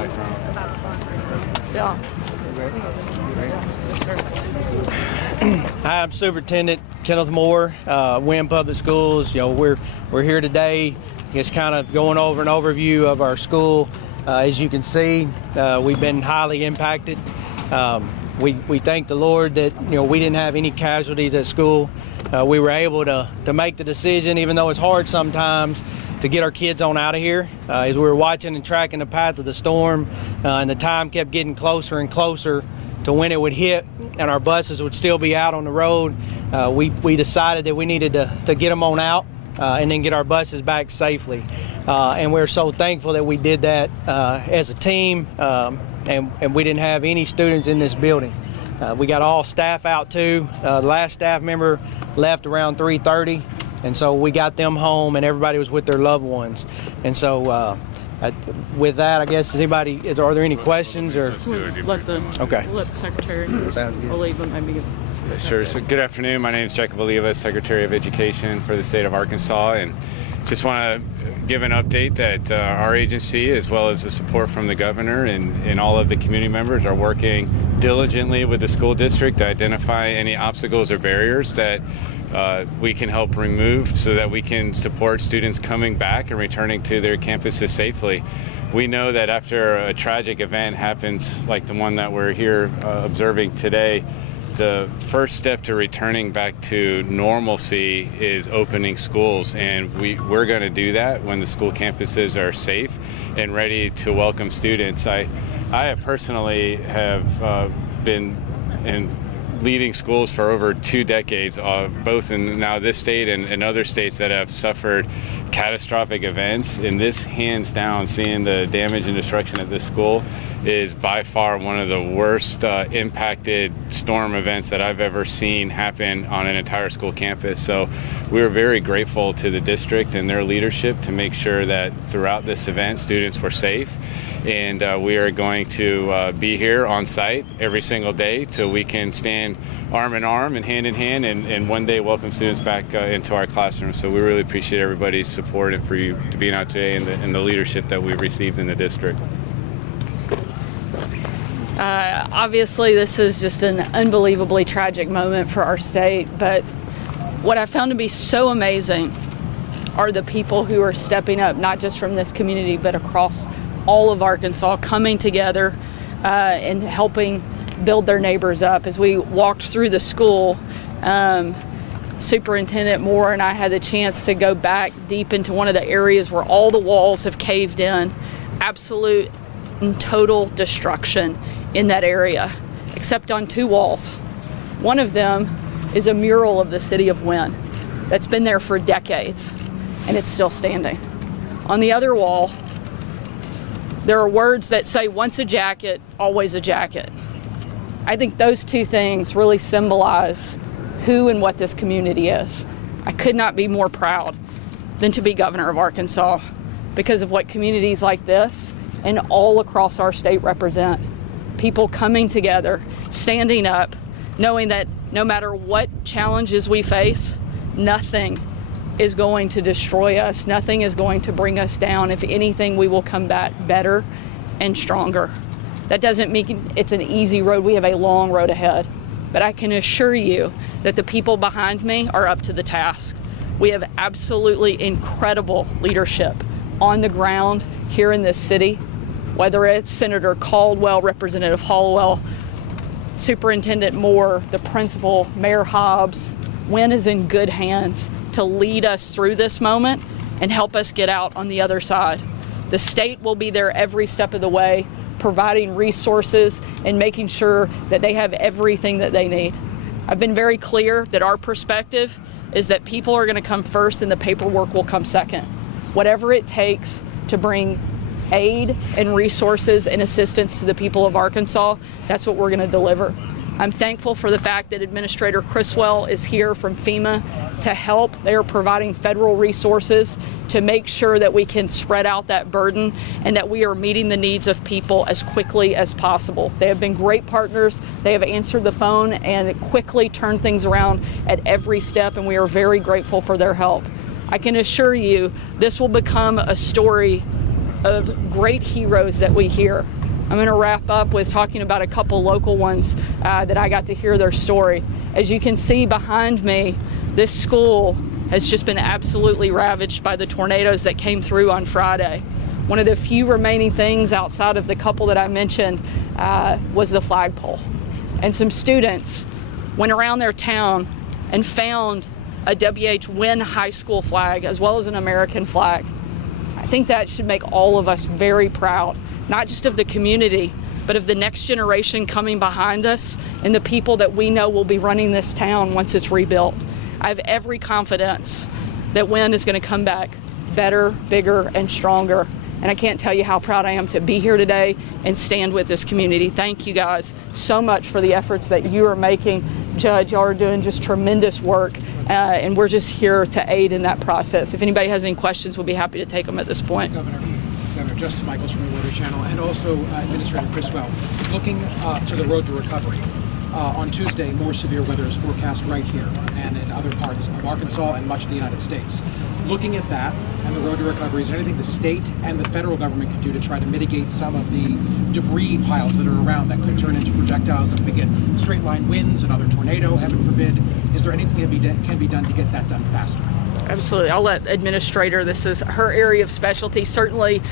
Yeah. Hi, I'm Superintendent Kenneth Moore, Wynne Public Schools. You know, we're here today, just kind of going over an overview of our school. As you can see, we've been highly impacted. We thank the Lord that we didn't have any casualties at school. We were able to make the decision, even though it's hard sometimes, to get our kids on out of here. As we were watching and tracking the path of the storm, and the time kept getting closer and closer to when it would hit and our buses would still be out on the road, we decided that we needed to get them on out and then get our buses back safely. And we're so thankful that we did that as a team, and we didn't have any students in this building. We got all staff out too. The last staff member left around 3:30, and so we got them home and everybody was with their loved ones. And so with that, I guess, are there any questions? Or Let the secretary. I'll leave them. Maybe. Sure. So good afternoon. My name is Jacob Oliva, Secretary of Education for the state of Arkansas, and just want to give an update that our agency, as well as the support from the governor and all of the community members, are working diligently with the school district to identify any obstacles or barriers that we can help remove so that we can support students coming back and returning to their campuses safely. We know that after a tragic event happens like the one that we're here observing today, the first step to returning back to normalcy is opening schools, and we're going to do that when the school campuses are safe and ready to welcome students. I personally have been in leading schools for over 2 decades, both in now this state and other states that have suffered catastrophic events. And this, hands down, seeing the damage and destruction at this school is by far one of the worst impacted storm events that I've ever seen happen on an entire school campus. So we're very grateful to the district and their leadership to make sure that throughout this event students were safe. And we are going to be here on site every single day till we can stand arm in arm and hand in hand and one day welcome students back into our classrooms. So we really appreciate everybody's support and for you to being out today and the leadership that we've received in the district. Obviously, this is just an unbelievably tragic moment for our state, but what I found to be so amazing are the people who are stepping up, not just from this community, but across all of Arkansas, coming together and helping build their neighbors up. As we walked through the school, Superintendent Moore and I had the chance to go back deep into one of the areas where all the walls have caved in. Absolute and total destruction in that area, except on 2 walls. One of them is a mural of the city of Wynne that's been there for decades, and it's still standing. On the other wall, there are words that say, "Once a jacket, always a jacket." I think those 2 things really symbolize who and what this community is. I could not be more proud than to be governor of Arkansas because of what communities like this and all across our state represent. People coming together, standing up, knowing that no matter what challenges we face, nothing is going to destroy us. Nothing is going to bring us down. If anything, we will come back better and stronger. That doesn't mean it's an easy road. We have a long road ahead. But I can assure you that the people behind me are up to the task. We have absolutely incredible leadership on the ground here in this city, whether it's Senator Caldwell, Representative Hollowell, Superintendent Moore, the principal, Mayor Hobbs. Wynne is in good hands to lead us through this moment and help us get out on the other side. The state will be there every step of the way, providing resources and making sure that they have everything that they need. I've been very clear that our perspective is that people are going to come first and the paperwork will come second. Whatever it takes to bring aid and resources and assistance to the people of Arkansas, that's what we're going to deliver. I'm thankful for the fact that Administrator Criswell is here from FEMA to help. They are providing federal resources to make sure that we can spread out that burden and that we are meeting the needs of people as quickly as possible. They have been great partners. They have answered the phone and quickly turned things around at every step, and we are very grateful for their help. I can assure you this will become a story of great heroes that we hear. I'm going to wrap up with talking about a couple local ones that I got to hear their story. As you can see behind me, this school has just been absolutely ravaged by the tornadoes that came through on Friday. One of the few remaining things outside of the couple that I mentioned was the flagpole. And some students went around their town and found a W.H. Wynne High School flag as well as an American flag. I think that should make all of us very proud, not just of the community, but of the next generation coming behind us and the people that we know will be running this town once it's rebuilt. I have every confidence that Wynne is going to come back better, bigger, and stronger. And I can't tell you how proud I am to be here today and stand with this community. Thank you guys so much for the efforts that you are making. Judge, y'all are doing just tremendous work, and we're just here to aid in that process. If anybody has any questions, we'll be happy to take them at this point. Governor Justin Michaels from the Weather Channel, and also Administrator Criswell, looking to the road to recovery. On Tuesday, more severe weather is forecast right here and in other parts of Arkansas and much of the United States. Looking at that and the road to recovery, is there anything the state and the federal government can do to try to mitigate some of the debris piles that are around that could turn into projectiles if we get straight line winds, another tornado, heaven forbid? Is there anything that can be done to get that done faster? Absolutely. I'll let Administrator, this is her area of specialty. Certainly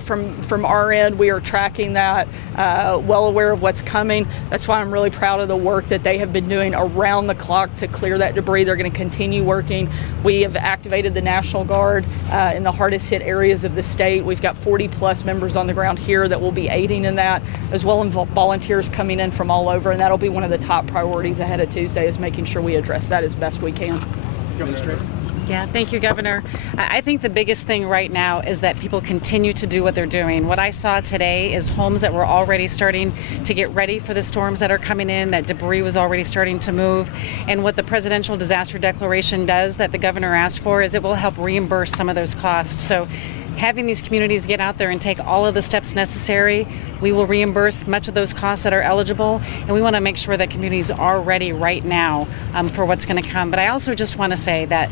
from our end, we are tracking that, well aware of what's coming. That's why I'm really proud of the work that they have been doing around the clock to clear that debris. They're going to continue working. We have activated the National Guard in the hardest hit areas of the state. We've got 40 plus members on the ground here that will be aiding in that, as well as volunteers coming in from all over. And that'll be one of the top priorities ahead of Tuesday, is making sure we address that as best we can. Administrator. Yeah, thank you, Governor. I think the biggest thing right now is that people continue to do what they're doing. What I saw today is homes that were already starting to get ready for the storms that are coming in, that debris was already starting to move. And what the Presidential Disaster Declaration does that the governor asked for is it will help reimburse some of those costs. So having these communities get out there and take all of the steps necessary, we will reimburse much of those costs that are eligible, and we want to make sure that communities are ready right now for what's going to come. But I also just want to say that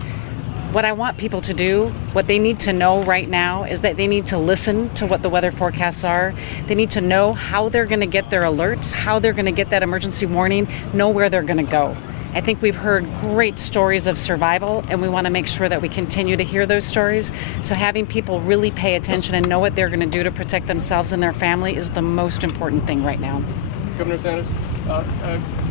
what I want people to do, what they need to know right now, is that they need to listen to what the weather forecasts are. They need to know how they're going to get their alerts, how they're going to get that emergency warning, know where they're going to go. I think we've heard great stories of survival, and we want to make sure that we continue to hear those stories. So having people really pay attention and know what they're going to do to protect themselves and their family is the most important thing right now. Governor Sanders,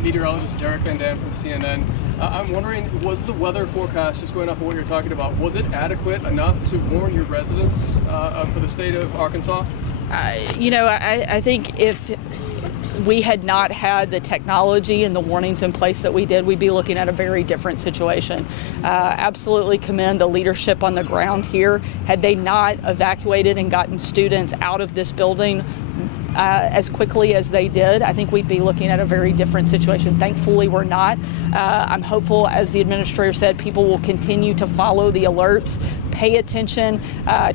meteorologist Derek Van Dam from CNN. I'm wondering, was the weather forecast, just going off of what you're talking about, was it adequate enough to warn your residents for the state of Arkansas? I think if we had not had the technology and the warnings in place that we did, we'd be looking at a very different situation. Absolutely commend the leadership on the ground here. Had they not evacuated and gotten students out of this building as quickly as they did, I think we'd be looking at a very different situation. Thankfully, we're not. I'm hopeful, as the administrator said, people will continue to follow the alerts, pay attention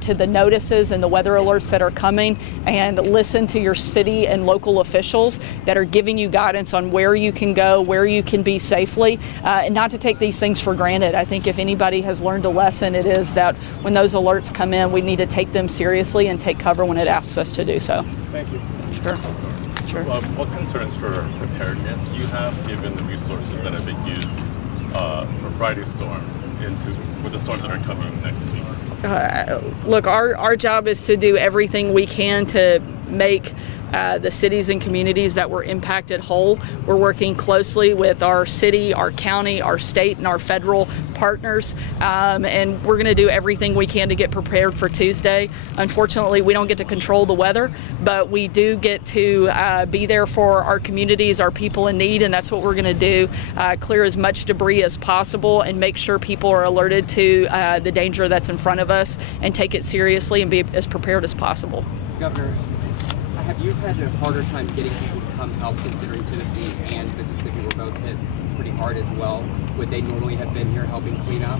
to the notices and the weather alerts that are coming, and listen to your city and local officials that are giving you guidance on where you can go, where you can be safely, and not to take these things for granted. I think if anybody has learned a lesson, it is that when those alerts come in, we need to take them seriously and take cover when it asks us to do so. Thank you. Sure. What concerns for preparedness do you have, given the resources that have been used for Friday's storm with the storms that are coming next week? Look, our job is to do everything we can to make the cities and communities that were impacted whole. We're working closely with our city, our county, our state, and our federal partners, and we're going to do everything we can to get prepared for Tuesday. Unfortunately, we don't get to control the weather, but we do get to be there for our communities, our people in need, and that's what we're going to do. Clear as much debris as possible and make sure people are alerted to the danger that's in front of us and take it seriously and be as prepared as possible. Governor, have you had a harder time getting people to come help, considering Tennessee and Mississippi were both hit pretty hard as well? Would they normally have been here helping clean up?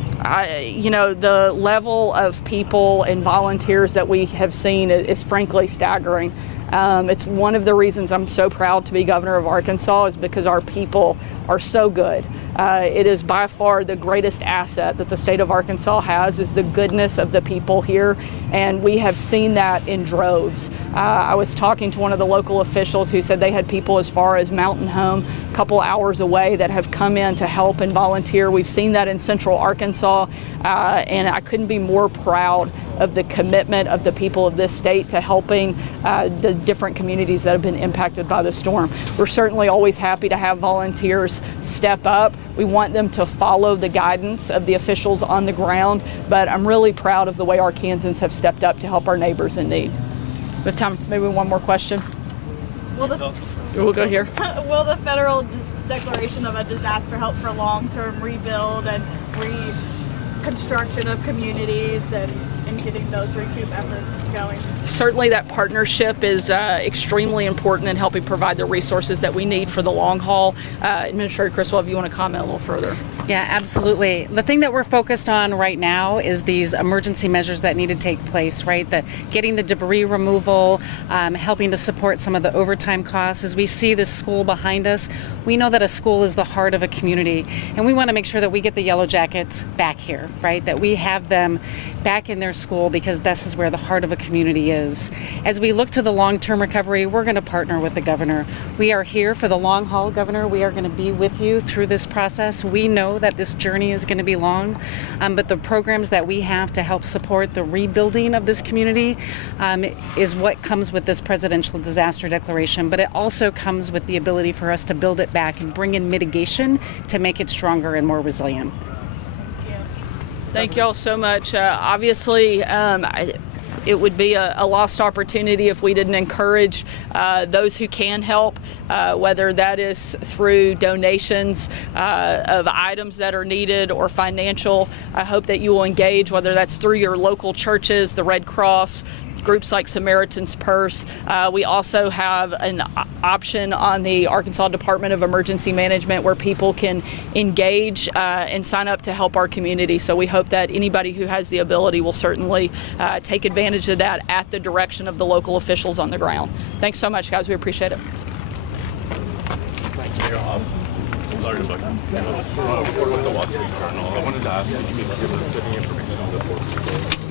The level of people and volunteers that we have seen is frankly staggering. It's one of the reasons I'm so proud to be governor of Arkansas, is because our people are so good. It is by far the greatest asset that the state of Arkansas has, is the goodness of the people here, and we have seen that in droves. I was talking to one of the local officials who said they had people as far as Mountain Home, a couple hours away, that have come in to help and volunteer. We've seen that in Central Arkansas, and I couldn't be more proud of the commitment of the people of this state to helping the different communities that have been impacted by the storm. We're certainly always happy to have volunteers step up. We want them to follow the guidance of the officials on the ground, but I'm really proud of the way Arkansans have stepped up to help our neighbors in need. We have time, maybe one more question. We'll go here. Will the federal declaration of a disaster help for long-term rebuild and reconstruction of communities and getting those recoup efforts going? Certainly that partnership is extremely important in helping provide the resources that we need for the long haul. Administrator Criswell, if you want to comment a little further. Yeah, absolutely. The thing that we're focused on right now is these emergency measures that need to take place, right? Getting the debris removal, helping to support some of the overtime costs. As we see this school behind us, we know that a school is the heart of a community, and we want to make sure that we get the Yellow Jackets back here, right? That we have them back in their school, because this is where the heart of a community is. As we look to the long-term recovery, we're going to partner with the governor. We are here for the long haul, Governor. We are going to be with you through this process. We know that this journey is going to be long, but the programs that we have to help support the rebuilding of this community is what comes with this presidential disaster declaration, but it also comes with the ability for us to build it back and bring in mitigation to make it stronger and more resilient. Thank you all so much. Obviously, it would be a lost opportunity if we didn't encourage those who can help, whether that is through donations of items that are needed or financial. I hope that you will engage, whether that's through your local churches, the Red Cross, groups like Samaritan's Purse. We also have an option on the Arkansas Department of Emergency Management where people can engage and sign up to help our community. So we hope that anybody who has the ability will certainly take advantage of that at the direction of the local officials on the ground. Thanks so much, guys. We appreciate it. Mayor Hobbs, sorry to bug you. Report with the Wall Street Journal. I wanted to ask if you could give us any information on the